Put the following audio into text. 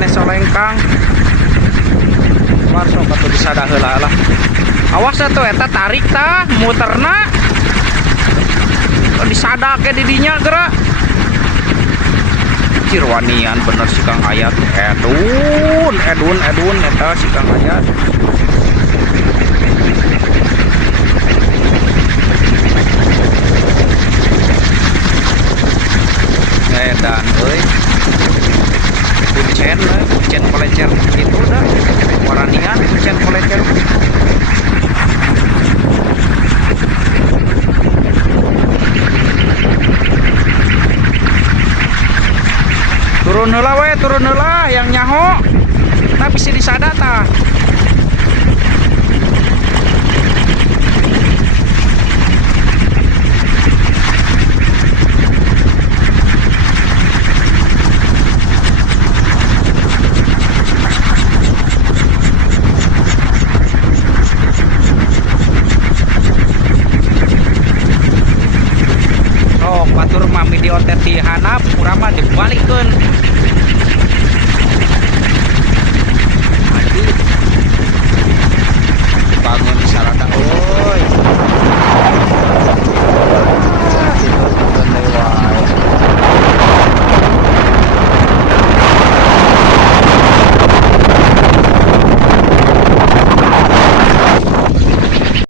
kene solengkang. War sok atuh disada heula lah. Awas atuh eta tarik tah muterna. Disada ke didinya gerak. Cirwanian bener si Kang Ayat. Edun eta si Kang Ayat. Edan euy. Kucen kolecer gitu dah. Waranian kucen kolecer. Turun heula we, turun heula yang nyaho. Nah bisa disada tah.